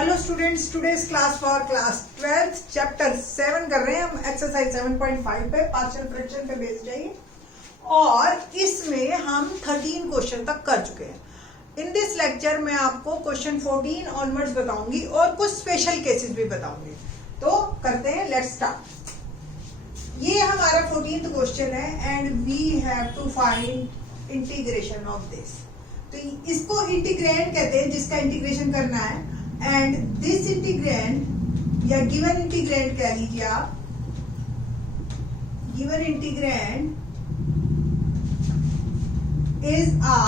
Hello students, today's class for class 12 chapter 7 कर रहे हैं हम। एक्सरसाइज 7.5 पे पार्शियल फ्रैक्शन पे बेस्ड है ये, और इसमें हम 13 क्वेश्चन तक कर चुके हैं। इन दिस लेक्चर में आपको क्वेश्चन 14 ऑनवर्ड्स बताऊंगी और कुछ स्पेशल केसेस भी बताऊंगी। तो करते हैं, लेट्स स्टार्ट। ये हमारा 14th क्वेश्चन है and we have to find integration of this. तो इसको इंटीग्रेंड कहते हैं, जिसका इंटीग्रेशन करना है। एंड दिस इंटीग्रेंड या गिवन इंटीग्रेंड कह लीजिए आप, given integrand is a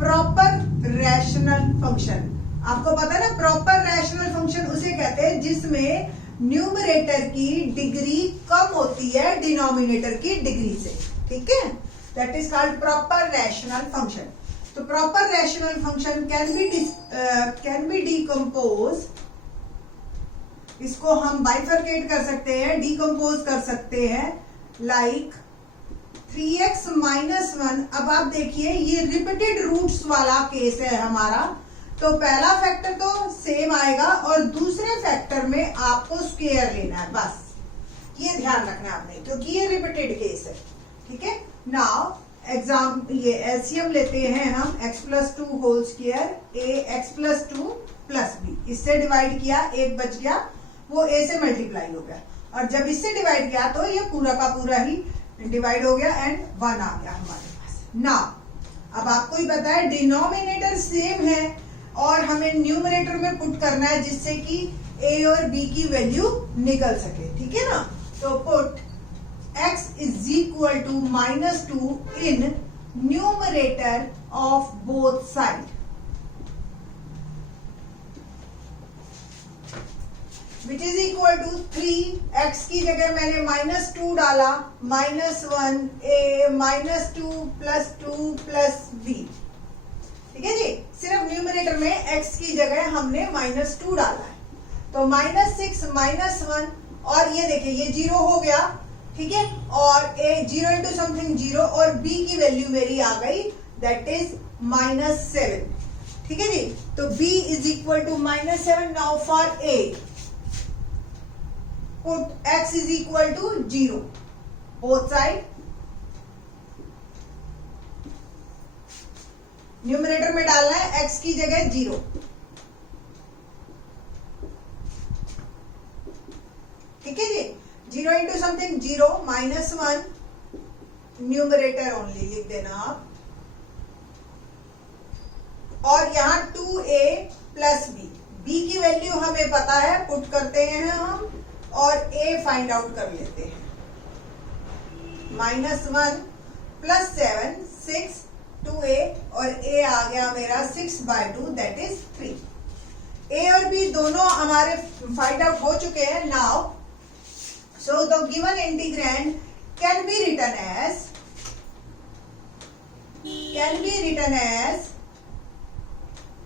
proper rational function. आपको पता है ना, प्रॉपर रैशनल फंक्शन उसे कहते हैं जिसमें न्यूमरेटर की डिग्री कम होती है डिनोमिनेटर की डिग्री से। ठीक है, that is called proper rational function. तो proper rational function can be decompose, इसको हम बाइफरकेट कर सकते हैं, डिकम्पोज कर सकते हैं, लाइक 3x माइनस 1। अब आप देखिए, ये रिपीटेड रूट्स वाला केस है हमारा। तो पहला फैक्टर तो सेम आएगा और दूसरे फैक्टर में आपको स्क्वायर लेना है, बस ये ध्यान रखना है आपने, क्योंकि ये रिपीटेड केस है। ठीक है, नाउ एग्जाम ये एलसीएम लेते हैं हम, x प्लस 2 होल स्क्वायर ए एक्स प्लस 2 प्लस बी। इससे डिवाइड किया, एक बच गया, वो a से मल्टीप्लाई हो गया, और जब इससे डिवाइड किया तो ये पूरा का पूरा ही डिवाइड हो गया एंड 1 आ गया हमारे पास। नाउ अब आपको ही पता है डिनोमिनेटर सेम है और हमें न्यूमरेटर में पुट करना है जिससे कि a और b की वैल्यू निकल सके। ठीक है ना, तो put x is equal to minus 2 in numerator of both sides, which is equal to 3। x की जगह मैंने माइनस 2 डाला, minus 1 a minus 2 plus 2 plus b। ठीक है जी, सिर्फ न्यूमरेटर में x की जगह हमने माइनस 2 डाला है, तो माइनस 6 माइनस 1, और ये देखिए ये 0 हो गया। ठीक है, और a 0 इंटू समथिंग 0, और b की वैल्यू मेरी आ गई, दैट इज माइनस 7। ठीक है जी, तो b is equal to minus 7। Now for a put x is equal to 0 both side. Numerator में डालना है x की जगह 0। ठीक है जी, 0 into something 0 minus 1, numerator only लिख देना आप, और यहां 2a प्लस b की वैल्यू हमें पता है, पुट करते हैं हम और a फाइंड आउट कर लेते हैं। माइनस 1 प्लस 7 6 2a, और a आ गया मेरा 6/2, दैट इज 3। a और b दोनों हमारे फाइंड आउट हो चुके हैं। Now so the given integrand can be written as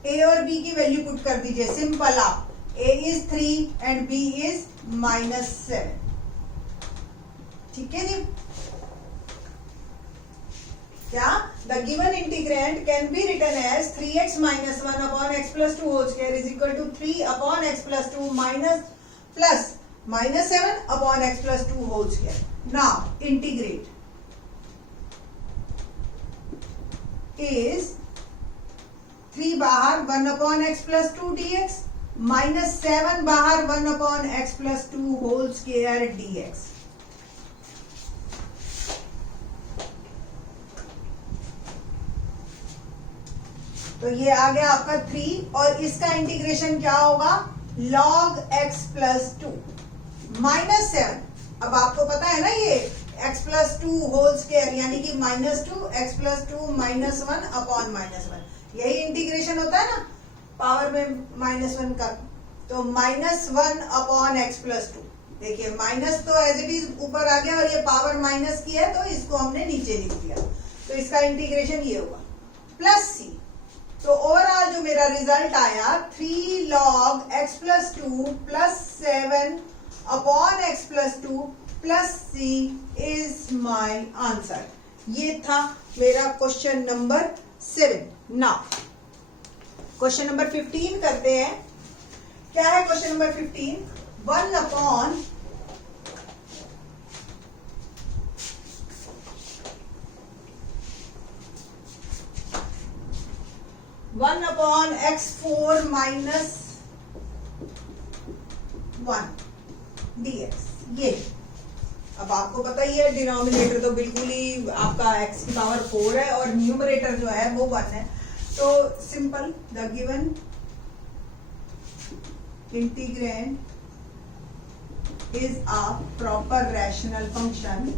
a और b की वैल्यू पुट कर दीजिए, सिंपल आप, a is 3 and b is minus 7। ठीक है जी, क्या the given integrand can be written as 3x minus 1 upon x plus 2 whole square is equal to 3 upon x plus 2 plus minus 7 upon x plus 2 whole square। Now integrate is 3 बाहर 1 upon x plus 2 dx minus 7 बाहर 1 upon x plus 2 whole square dx। तो ये आ गया आपका 3, और इसका integration क्या होगा, log x plus 2 माइनस 7। अब आपको पता है ना, ये x प्लस 2 होल स्क्वायर यानी कि minus 2 x plus 2 minus 1 upon minus 1, यही इंटीग्रेशन होता है ना पावर में माइनस 1 का। तो माइनस 1 अपॉन x प्लस 2, देखिए माइनस तो एज इट इज ऊपर आ गया और ये पावर माइनस की है तो इसको हमने नीचे लिख दिया, तो इसका इंटीग्रेशन ये होगा प्लस c। तो ओवरऑल जो मेरा रिजल्ट आया 3 log x plus 2 plus 7 upon x plus 2 plus c is my answer. ये था मेरा question number 7। Now question number 15 करते हैं। क्या है question number 15? 1 upon x4 minus 1 dx। ये अब आपको पता ही है, डिनोमिनेटर तो बिल्कुल ही आपका x की पावर 4 है और न्यूमरेटर जो है वो 1 है। तो simple, the given integrand is a proper rational function.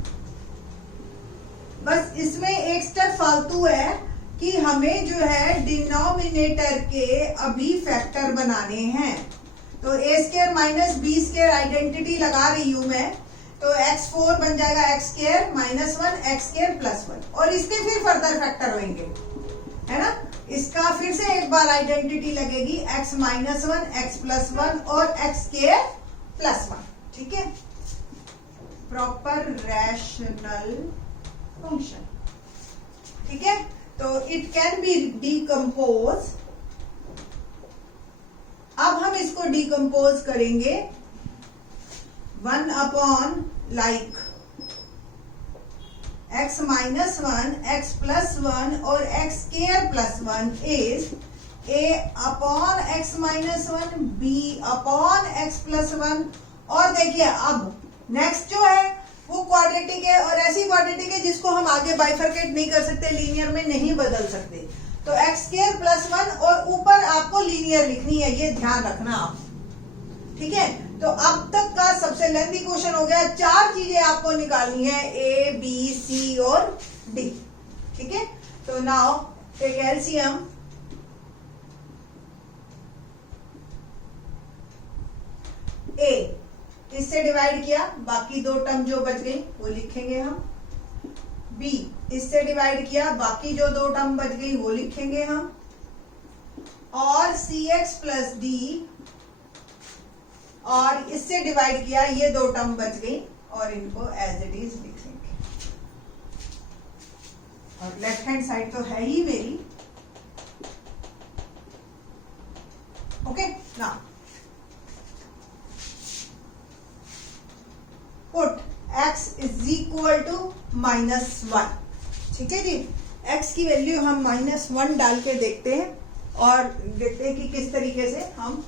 बस इसमें एक स्टेप फालतू है कि हमें जो है डिनोमिनेटर के अभी फैक्टर बनाने हैं। तो a square minus b square identity लगा रही हूं मैं, तो x4 बन जाएगा x square minus 1 x square plus 1, और इसके फिर फर्दर फैक्टर होंगे, है ना। इसका फिर से एक बार आइडेंटिटी लगेगी, x माइनस 1 x प्लस 1 और x स्क्वायर प्लस 1। ठीक है, प्रॉपर रैशनल फंक्शन। ठीक है, तो इट कैन बी डीकम्पोज। अब हम इसको डीकम्पोज करेंगे 1 upon like x minus 1 x plus 1 और x square plus 1 is a upon x minus 1 b upon x plus 1। और देखिए अब नेक्स्ट जो है वो क्वाड्रेटिक है, और ऐसी क्वाड्रेटिक है जिसको हम आगे बाइफरकेट नहीं कर सकते, लीनियर में नहीं बदल सकते। तो x स्क्वायर प्लस 1 और ऊपर आपको लीनियर लिखनी है, ये ध्यान रखना आप। ठीक है, तो अब तक का सबसे लेंथी क्वेश्चन हो गया। 4 चीजें आपको निकालनी है, ए बी सी और डी। ठीक है, तो नाउ टेक एलसीएम। ए इससे डिवाइड किया, बाकी 2 टर्म जो बच गई वो लिखेंगे हम। बी इससे डिवाइड किया, बाकी जो 2 टर्म बच गई वो लिखेंगे हम। और सी एक्स प्लस डी, और इससे डिवाइड किया, ये 2 टर्म बच गई और इनको एज इट इज लिख लेंगे। और लेफ्ट हैंड साइड तो है ही मेरी। ओके, ना put x is equal to -1। ठीक है जी, x की वैल्यू हम -1 डाल के देखते हैं और देखते हैं कि किस तरीके से हम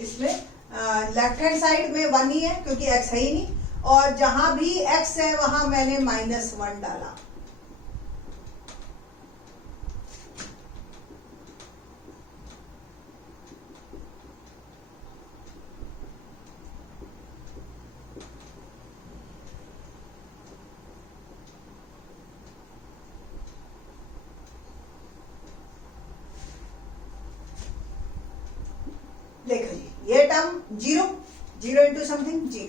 इसमें लेफ्ट हैंड साइड में 1 ही है क्योंकि x है ही नहीं, और जहां भी x है वहां मैंने -1 डाला। देखो जी, ये टर्म 0 इंटू समथिंग 0,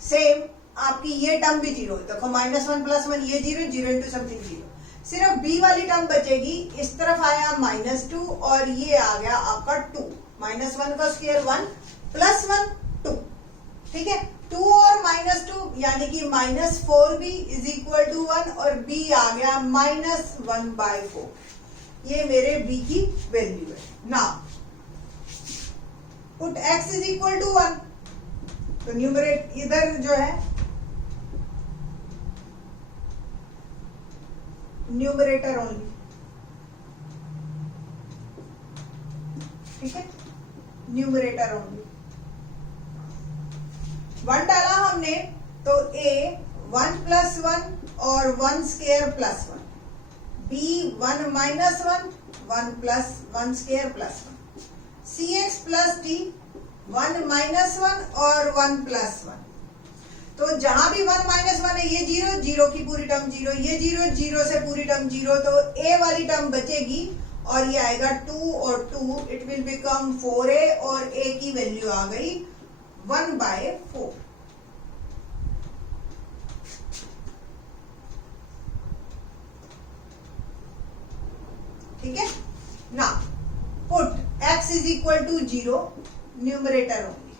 सेम आपकी ये टर्म भी 0। देखो -1 प्लस 1, ये 0 इंटू समथिंग 0। सिर्फ b वाली टर्म बचेगी, इस तरफ आया -2 और ये आ गया आपका 2। -1 का स्क्वायर 1 प्लस 1 2। ठीक है, 2 और -2 यानी कि -4b इज इक्वल टू 1 और b आ गया -1/4। ये मेरे b की वैल्यू है। Now put x is equal to 1, तो न्यूमरेट इधर जो है न्यूमरेटर ओनली। ठीक है, न्यूमरेटर ओनली। 1 डाला हमने तो a 1 प्लस 1 और 1 square plus 1, b 1 minus 1 1 plus 1 square plus 1, सी एक्स प्लस डी 1 माइनस 1 और 1 प्लस 1। तो जहां भी 1 माइनस 1 है, ये 0 की पूरी टर्म 0, ये 0 से पूरी टर्म 0, तो a वाली टर्म बचेगी और ये आएगा 2 और 2, इट विल बिकम 4a और a की वैल्यू आ गई 1/4। ठीक है ना, put x is equal to 0, numerator only.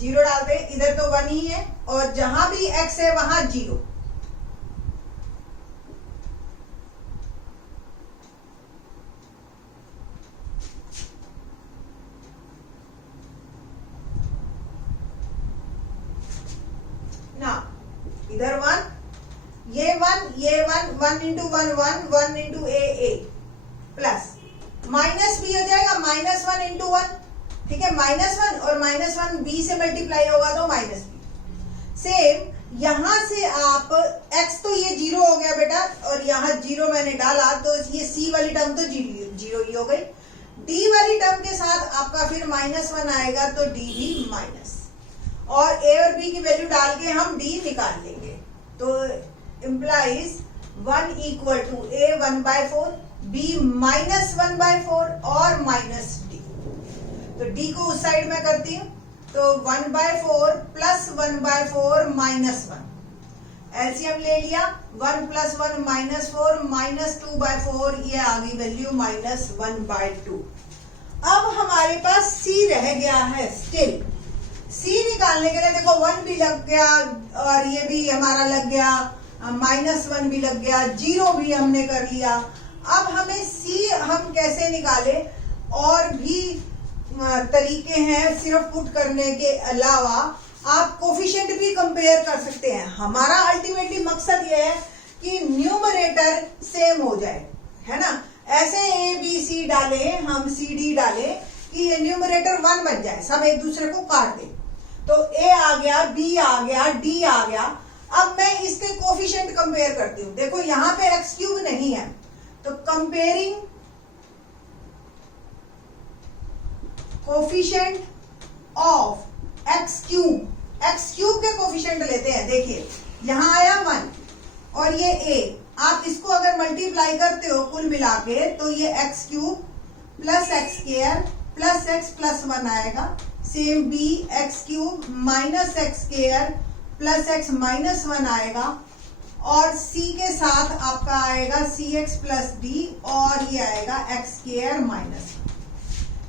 0 डालते, इधर तो 1 ही है और जहां भी x है वहां 0। 1 इंटू 1 1, 1 इंटू ए प्लस माइनस बी हो जाएगा -1 इंटू 1, ठीक है, -1 और -1 बी से मल्टीप्लाई होगा तो माइनस बी। सेम यहां से आप x तो ये 0 हो गया बेटा, और यहाँ 0 मैंने डाला तो ये c वाली टर्म तो 0 ही हो गई। d वाली टर्म के साथ आपका फिर -1 आएगा तो d भी माइनस, और a और b की वैल्यू डाल के हम d निकाल लेंगे, तो implies 1 equal to a 1/4, b -1/4 और माइनस d। तो d को उस साइड में करती हूँ, तो 1/4 प्लस 1/4 -1, एलसीएम ले लिया, 1 + 1 -4 -2/4, ये आ गई वैल्यू -1/2। अब हमारे पास c रह गया है स्टिल। c निकालने के लिए देखो 1 भी लग गया और ये भी हमारा लग गया, -1 भी लग गया, 0 भी हमने कर लिया। अब हमें c हम कैसे निकाले, और भी तरीके हैं सिर्फ पुट करने के अलावा आप कोफिशिएंट भी कंपेयर कर सकते हैं। हमारा अल्टीमेटली मकसद ये है कि न्यूमरेटर सेम हो जाए, है ना। ऐसे ए बी सी डाले, हम सी डी डाले कि ये न्यूमरेटर 1 बन जाए, सब एक दूसरे को काट दे, तो ए आ गया, बी आ गया, डी आ गया। अब मैं इसके कोफिशिएंट कंपेयर करती हूँ। देखो यहाँ पे x³ नहीं है, तो कंपेयरिंग कोफिशिएंट ऑफ x³ के कोफिशिएंट लेते हैं। देखिए यहां आया 1 और ये a, आप इसको अगर मल्टीप्लाई करते हो कुल मिला के तो ये x³ plus x² plus x plus 1 आएगा। Same b x³ minus x² plus x minus 1 आएगा, और c के साथ आपका आएगा cx प्लस d, और ये आएगा x² माइनस 1।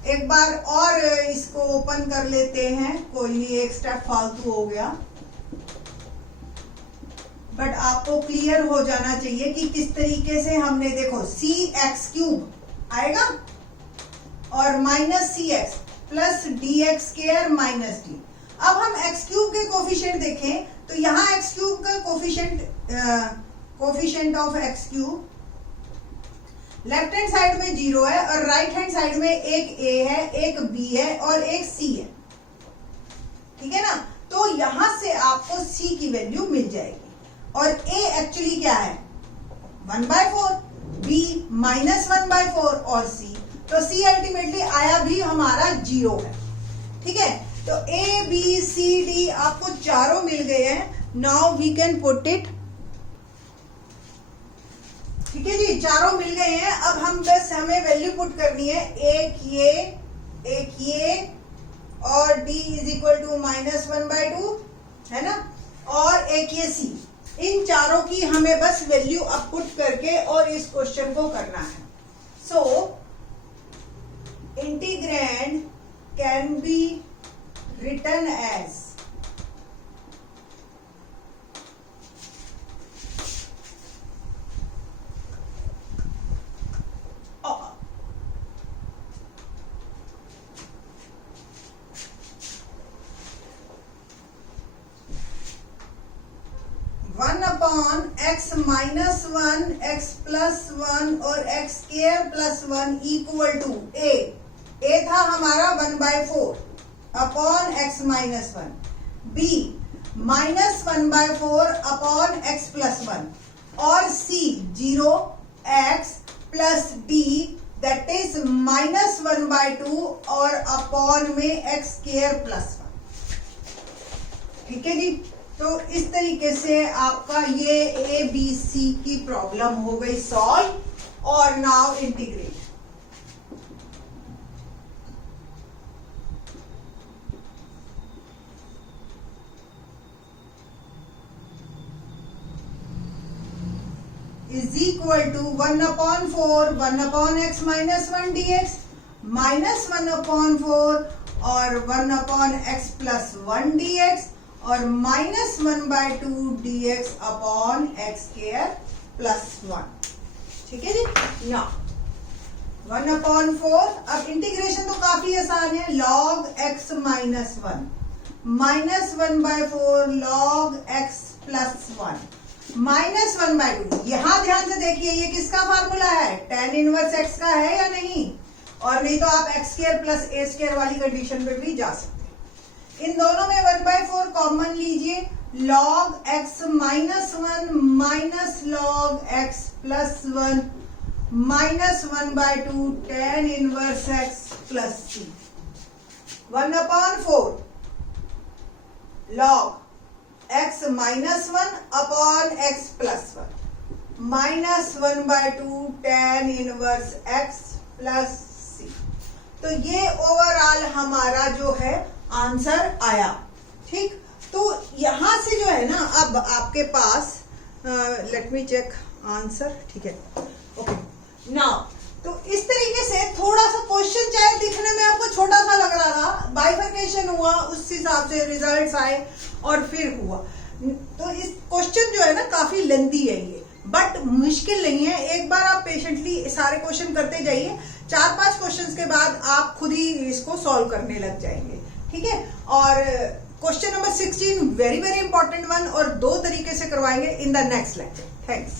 एक बार और इसको ओपन कर लेते हैं, कोई नहीं, एक स्टेप फालतू हो गया, बट आपको क्लियर हो जाना चाहिए कि किस तरीके से हमने, देखो cx³ आएगा और minus cx plus dx² minus d। अब हम x³ के कोफिशिएंट देखें तो यहाँ x³ का coefficient of x³ left hand side में 0 है और राइट हैंड साइड में एक a है, एक b है और एक c है, ठीक है ना। तो यहां से आपको c की वैल्यू मिल जाएगी, और a एक्चुअली क्या है 1/4, b -1/4 और c, तो c अल्टीमेटली आया भी हमारा 0 है, ठीक है। तो a b c d आपको चारों मिल गए हैं। Now we can put it, ठीक है जी, चारों मिल गए हैं। अब हम बस हमें वैल्यू पुट करनी है, एक ये और d = -1/2, है ना, और एक ये c। इन चारों की हमें बस वैल्यू अब पुट करके और इस क्वेश्चन को करना है। So integrand can be written as 1/x minus 1 x plus 1 और x² plus 1 equal to a था हमारा 1/4 upon x minus 1, b -1/4 upon x plus 1, और c 0x plus d that is -1/2 और अपॉन में x² प्लस 1, ठीक है जी। तो इस तरीके से आपका ये ए बी सी की प्रॉब्लम हो गई सॉल्व, और now integrate. Is equal to 1/4 1/x minus 1 dx -1/4 और 1/x प्लस 1 dx और -1/2 dx अपॉन x² प्लस 1, ठीक है जी। ना 1/4, अब इंटीग्रेशन तो काफी आसान है, log x minus 1 -1/4 log x plus 1, -1/2। यहां ध्यान से देखिए, ये किसका फार्मूला है? tan इनवर्स x का है या नहीं? और नहीं तो आप x² + a² वाली कंडीशन पे भी जा सकते हैं। इन दोनों में 1/4 कॉमन लीजिए, log x - 1 log x + 1 -1/2 tan inverse x + c। 1/4 log x - 1 x + 1 -1/2 tan inverse x + c। तो ये ओवरऑल हमारा जो है आंसर आया। ठीक, तो यहां से जो है ना, अब आपके पास लेट मी चेक आंसर। ठीक है, ओके नाउ, तो इस तरीके से थोड़ा सा क्वेश्चन चाहे दिखने में आपको छोटा सा लग रहा था, बाइफर्केशन हुआ, उस हिसाब से रिजल्ट्स आए और फिर हुआ। तो इस क्वेश्चन जो है ना काफी लेंथी है ये, बट मुश्किल नहीं है। एक बार आप पेशेंटली सारे क्वेश्चन करते जाइए, 4-5 क्वेश्चंस के बाद आप खुद ही इसको सॉल्व करने लग जाएंगे। ठीक है, और question number 16 very very important one, और 2 तरीके से करवाएंगे in the next lecture. Thanks.